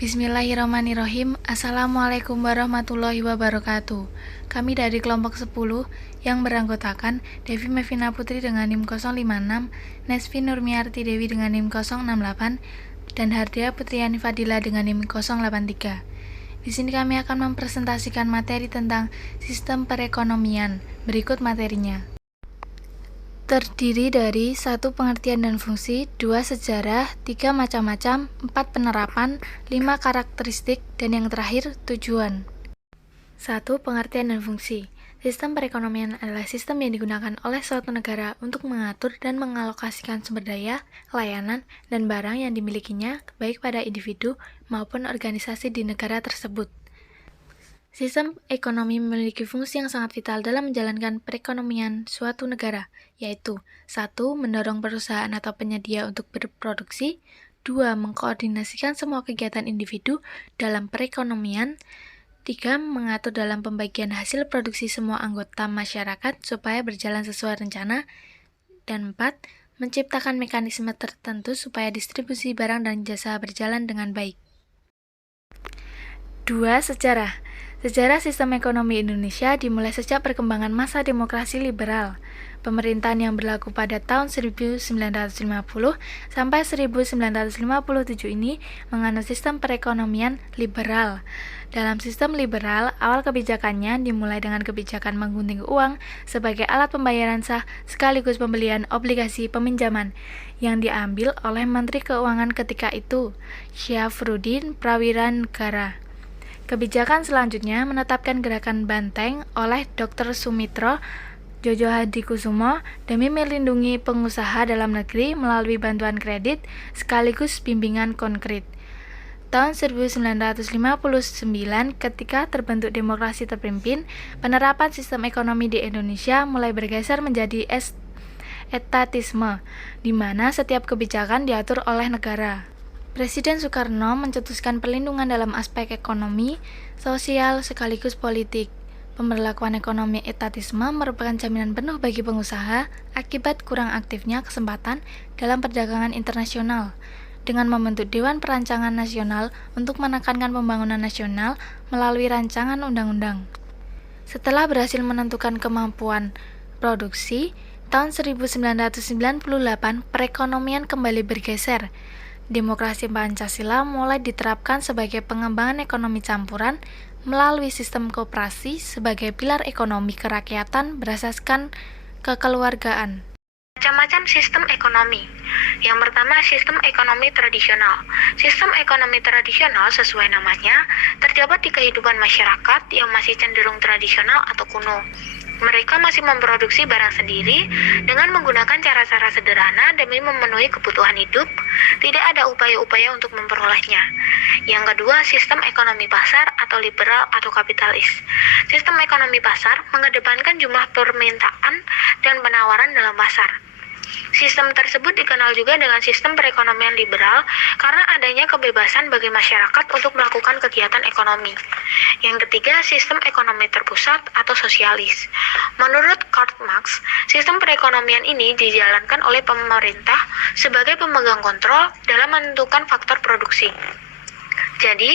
Bismillahirrahmanirrahim. Assalamualaikum warahmatullahi wabarakatuh. Kami dari kelompok 10 yang beranggotakan Devi Mevina Putri dengan NIM 056, Nesvi Nurmiarti Dewi dengan NIM 068, dan Hardia Putriani Fadila dengan NIM 083. Di sini kami akan mempresentasikan materi tentang sistem perekonomian. Berikut materinya. Terdiri dari 1. Pengertian dan fungsi, 2. Sejarah, 3. Macam-macam, 4. Penerapan, 5. Karakteristik, dan yang terakhir, tujuan. 1. Pengertian dan fungsi. Sistem perekonomian adalah sistem yang digunakan oleh suatu negara untuk mengatur dan mengalokasikan sumber daya, layanan, dan barang yang dimilikinya baik pada individu maupun organisasi di negara tersebut. Sistem ekonomi memiliki fungsi yang sangat vital dalam menjalankan perekonomian suatu negara, yaitu 1. Mendorong perusahaan atau penyedia untuk berproduksi, 2. Mengkoordinasikan semua kegiatan individu dalam perekonomian, 3. Mengatur dalam pembagian hasil produksi semua anggota masyarakat supaya berjalan sesuai rencana, dan 4. Menciptakan mekanisme tertentu supaya distribusi barang dan jasa berjalan dengan baik. 2. Sejarah. Sejarah sistem ekonomi Indonesia dimulai sejak perkembangan masa demokrasi liberal. Pemerintahan yang berlaku pada tahun 1950 sampai 1957 ini menganut sistem perekonomian liberal. Dalam sistem liberal, awal kebijakannya dimulai dengan kebijakan menggunting uang sebagai alat pembayaran sah sekaligus pembelian obligasi peminjaman yang diambil oleh Menteri Keuangan ketika itu, Syafruddin Prawira Negara. Kebijakan selanjutnya menetapkan gerakan Banteng oleh Dr. Sumitro Jojo Hadikusumo demi melindungi pengusaha dalam negeri melalui bantuan kredit sekaligus bimbingan konkret. Tahun 1959 ketika terbentuk demokrasi terpimpin, penerapan sistem ekonomi di Indonesia mulai bergeser menjadi etatisme, di mana setiap kebijakan diatur oleh negara. Presiden Soekarno mencetuskan perlindungan dalam aspek ekonomi, sosial, sekaligus politik. Pemberlakuan ekonomi etatisme merupakan jaminan penuh bagi pengusaha akibat kurang aktifnya kesempatan dalam perdagangan internasional. Dengan membentuk Dewan Perancangan Nasional untuk menekankan pembangunan nasional melalui rancangan undang-undang. Setelah berhasil menentukan kemampuan produksi, tahun 1998 perekonomian kembali bergeser. Demokrasi Pancasila mulai diterapkan sebagai pengembangan ekonomi campuran melalui sistem koperasi sebagai pilar ekonomi kerakyatan berasaskan kekeluargaan. Macam-macam sistem ekonomi. Yang pertama, sistem ekonomi tradisional. Sistem ekonomi tradisional sesuai namanya terdapat di kehidupan masyarakat yang masih cenderung tradisional atau kuno. Mereka masih memproduksi barang sendiri dengan menggunakan cara-cara sederhana demi memenuhi kebutuhan hidup, tidak ada upaya-upaya untuk memperolehnya. Yang kedua, sistem ekonomi pasar atau liberal atau kapitalis. Sistem ekonomi pasar mengedepankan jumlah permintaan dan penawaran dalam pasar. Sistem tersebut dikenal juga dengan sistem perekonomian liberal karena adanya kebebasan bagi masyarakat untuk melakukan kegiatan ekonomi. Yang ketiga, sistem ekonomi terpusat atau sosialis. Menurut Karl Marx, sistem perekonomian ini dijalankan oleh pemerintah sebagai pemegang kontrol dalam menentukan faktor produksi. Jadi,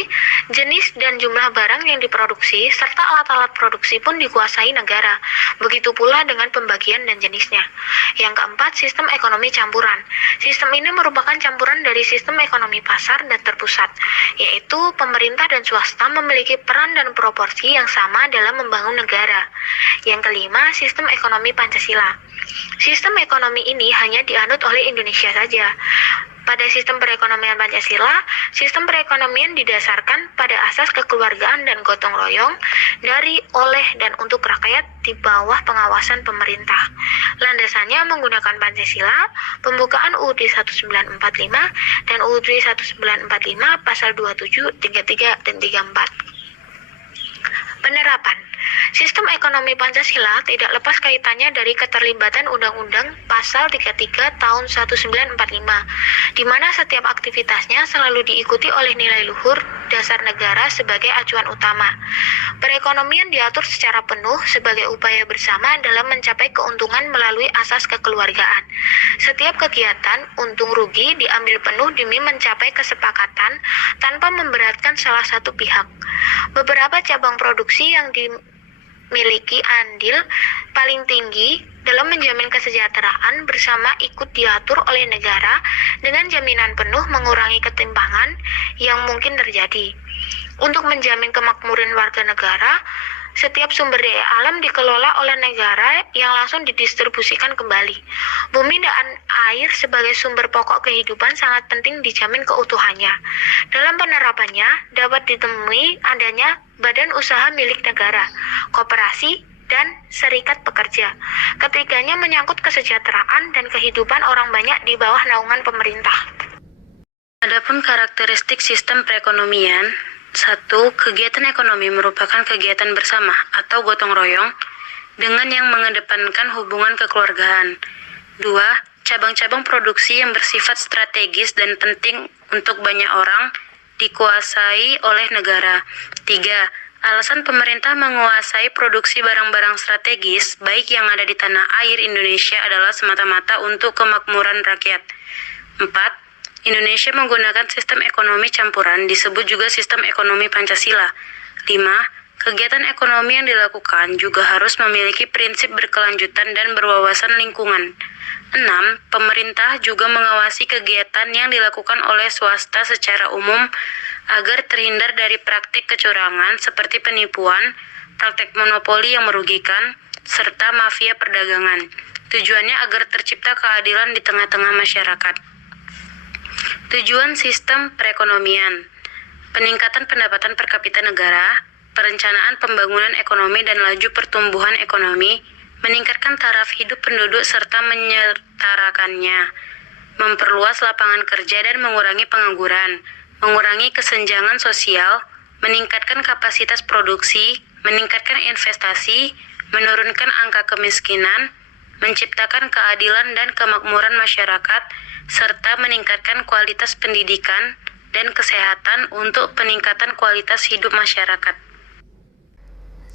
jenis dan jumlah barang yang diproduksi serta alat-alat produksi pun dikuasai negara. Begitu pula dengan pembagian dan jenisnya. Yang keempat, sistem ekonomi campuran. Sistem ini merupakan campuran dari sistem ekonomi pasar dan terpusat, yaitu pemerintah dan swasta memiliki peran dan proporsi yang sama dalam membangun negara. Yang kelima, sistem ekonomi Pancasila. Sistem ekonomi ini hanya dianut oleh Indonesia saja. Pada sistem perekonomian Pancasila, sistem perekonomian didasarkan pada asas kekeluargaan dan gotong royong dari, oleh, dan untuk rakyat di bawah pengawasan pemerintah. Landasannya menggunakan Pancasila, pembukaan UUD 1945 dan UUD 1945 pasal 27, 33, dan 34. Penerapan. Sistem ekonomi Pancasila tidak lepas kaitannya dari keterlibatan Undang-Undang Pasal 33 tahun 1945, di mana setiap aktivitasnya selalu diikuti oleh nilai luhur, dasar negara sebagai acuan utama. Perekonomian diatur secara penuh sebagai upaya bersama dalam mencapai keuntungan melalui asas kekeluargaan. Setiap kegiatan untung rugi diambil penuh demi mencapai kesepakatan tanpa memberatkan salah satu pihak. Beberapa cabang produksi yang dimiliki andil paling tinggi dalam menjamin kesejahteraan bersama ikut diatur oleh negara dengan jaminan penuh mengurangi ketimpangan yang mungkin terjadi. Untuk menjamin kemakmuran warga negara, setiap sumber daya alam dikelola oleh negara yang langsung didistribusikan kembali. Bumi dan air sebagai sumber pokok kehidupan sangat penting dijamin keutuhannya. Dalam penerapannya, dapat ditemui adanya badan usaha milik negara, koperasi, dan serikat pekerja. Ketiganya menyangkut kesejahteraan dan kehidupan orang banyak di bawah naungan pemerintah. Adapun karakteristik sistem perekonomian, 1. Kegiatan ekonomi merupakan kegiatan bersama atau gotong royong dengan yang mengedepankan hubungan kekeluargaan. 2. Cabang-cabang produksi yang bersifat strategis dan penting untuk banyak orang dikuasai oleh negara. 3. Alasan pemerintah menguasai produksi barang-barang strategis, baik yang ada di tanah air Indonesia adalah semata-mata untuk kemakmuran rakyat. 4. Indonesia menggunakan sistem ekonomi campuran, disebut juga sistem ekonomi Pancasila. 5. Kegiatan ekonomi yang dilakukan juga harus memiliki prinsip berkelanjutan dan berwawasan lingkungan. 6. Pemerintah juga mengawasi kegiatan yang dilakukan oleh swasta secara umum agar terhindar dari praktik kecurangan seperti penipuan, praktik monopoli yang merugikan, serta mafia perdagangan. Tujuannya agar tercipta keadilan di tengah-tengah masyarakat. Tujuan sistem perekonomian: peningkatan pendapatan per kapita negara, perencanaan pembangunan ekonomi dan laju pertumbuhan ekonomi, meningkatkan taraf hidup penduduk serta menyetarakannya, memperluas lapangan kerja dan mengurangi pengangguran, mengurangi kesenjangan sosial, meningkatkan kapasitas produksi, meningkatkan investasi, menurunkan angka kemiskinan, menciptakan keadilan dan kemakmuran masyarakat, serta meningkatkan kualitas pendidikan dan kesehatan untuk peningkatan kualitas hidup masyarakat.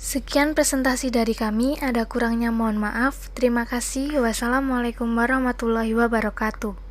Sekian presentasi dari kami, ada kurangnya mohon maaf. Terima kasih. Wassalamualaikum warahmatullahi wabarakatuh.